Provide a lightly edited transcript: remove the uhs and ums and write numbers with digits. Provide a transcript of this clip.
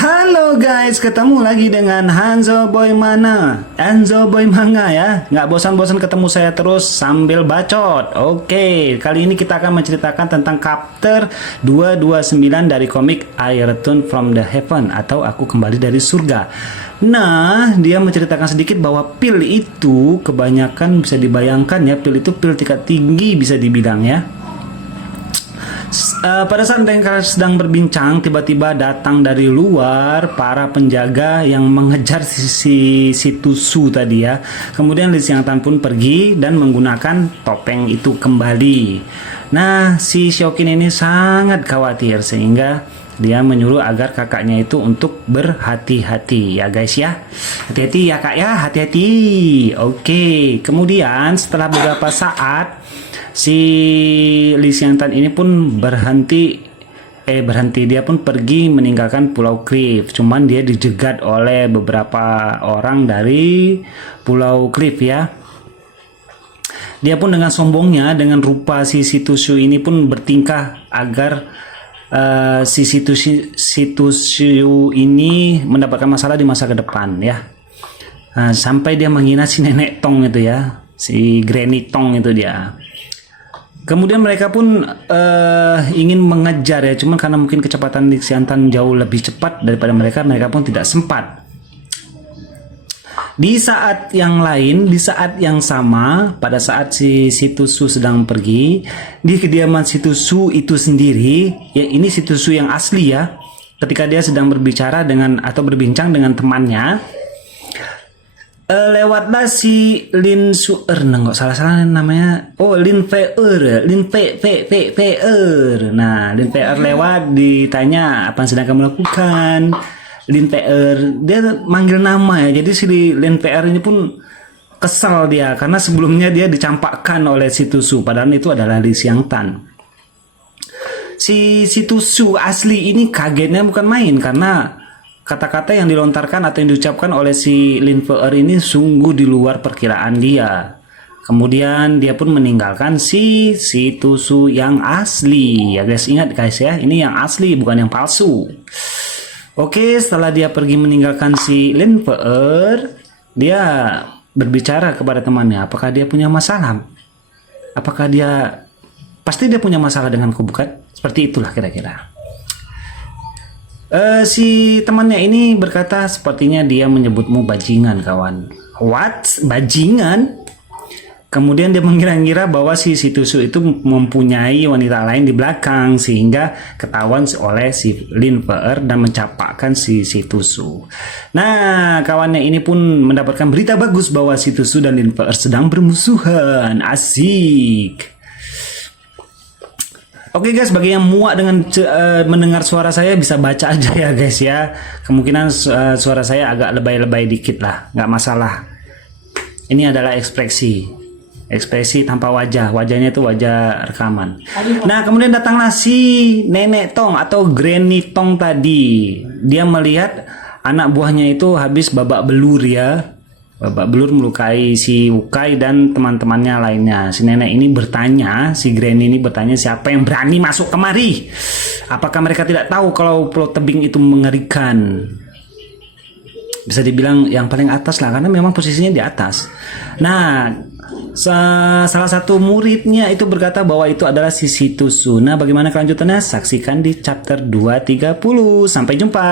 Halo guys, ketemu lagi dengan Hanzo Boy Mana, Hanzo Boy Manga ya. Nggak bosan-bosan ketemu saya terus sambil bacot. Oke, kali ini kita akan menceritakan tentang chapter 229 dari komik I Return from the Heaven atau Aku Kembali dari Surga. Nah, dia menceritakan sedikit bahwa pil itu kebanyakan bisa dibayangkan ya, pil itu pil tingkat tinggi bisa dibilang ya. Pada saat mereka sedang berbincang, tiba-tiba datang dari luar para penjaga yang mengejar si Tusu tadi ya. Kemudian Lee Xiangtan pun pergi dan menggunakan topeng itu kembali. Nah, si Xiaoqin ini sangat khawatir sehingga dia menyuruh agar kakaknya itu untuk berhati-hati ya guys ya. Hati-hati ya kak ya, hati-hati. Oke, kemudian setelah beberapa saat si Lee Xiangtan ini pun berhenti, dia pun pergi meninggalkan Pulau Cliff. Cuman dia dijegat oleh beberapa orang dari Pulau Cliff ya. Dia pun dengan sombongnya, dengan rupa si Tusu ini pun bertingkah agar si Tusu ini mendapatkan masalah di masa ke depan ya. Sampai dia menghina si Nenek Tong itu ya, si Granny Tong itu dia. Kemudian mereka pun ingin mengejar ya, cuman karena mungkin kecepatan Lee Xiangtan jauh lebih cepat daripada mereka pun tidak sempat. Di saat yang lain, di saat yang sama, pada saat si Tusu sedang pergi, di kediaman si Tusu itu sendiri, ya ini si Tusu yang asli ya, ketika dia sedang berbicara dengan atau berbincang dengan temannya, lewatlah si Lin Suer, nggak salah namanya. Oh, Lin Feer, Lin Feer. Nah, Lin Feer lewat, ditanya apa yang sedang kamu lakukan. Lin Feer, dia manggil nama ya. Jadi si Lin Feer ini pun kesal dia karena sebelumnya dia dicampakkan oleh si Tusu, padahal itu adalah Lee Xiangtan. Si Tusu asli ini kagetnya bukan main karena kata-kata yang dilontarkan atau yang diucapkan oleh si Lin Feer ini sungguh di luar perkiraan dia. Kemudian dia pun meninggalkan si Tusu yang asli. Ya guys, ingat guys ya, ini yang asli bukan yang palsu. Oke, setelah dia pergi meninggalkan si Lin Feer, dia berbicara kepada temannya, apakah dia punya masalah? Apakah dia pasti dia punya masalah denganku bukan? Seperti itulah kira-kira. Si temannya ini berkata, sepertinya dia menyebutmu bajingan kawan. What? Bajingan? Kemudian dia mengira-ngira bahwa si Tusu itu mempunyai wanita lain di belakang sehingga ketahuan oleh si Lin Feer dan mencapakkan si Tusu. Nah, kawannya ini pun mendapatkan berita bagus bahwa si Tusu dan Lin Feer sedang bermusuhan. Asik. Oke guys, bagi yang muak dengan mendengar suara saya bisa baca aja ya guys ya. Kemungkinan suara saya agak lebay-lebay dikit lah, nggak masalah. Ini adalah ekspresi tanpa wajah, wajahnya itu wajah rekaman. Nah, kemudian datanglah si Nenek Tong atau Granny Tong tadi. Dia melihat anak buahnya itu habis babak belur ya. Babak belur melukai si Wukai dan teman-temannya lainnya. Si nenek ini bertanya, si Granny ini bertanya, siapa yang berani masuk kemari? Apakah mereka tidak tahu kalau Pulau Tebing itu mengerikan? Bisa dibilang yang paling atas lah, karena memang posisinya di atas. Nah, salah satu muridnya itu berkata bahwa itu adalah si Tusu. Nah, bagaimana kelanjutannya? Saksikan di chapter 230. Sampai jumpa.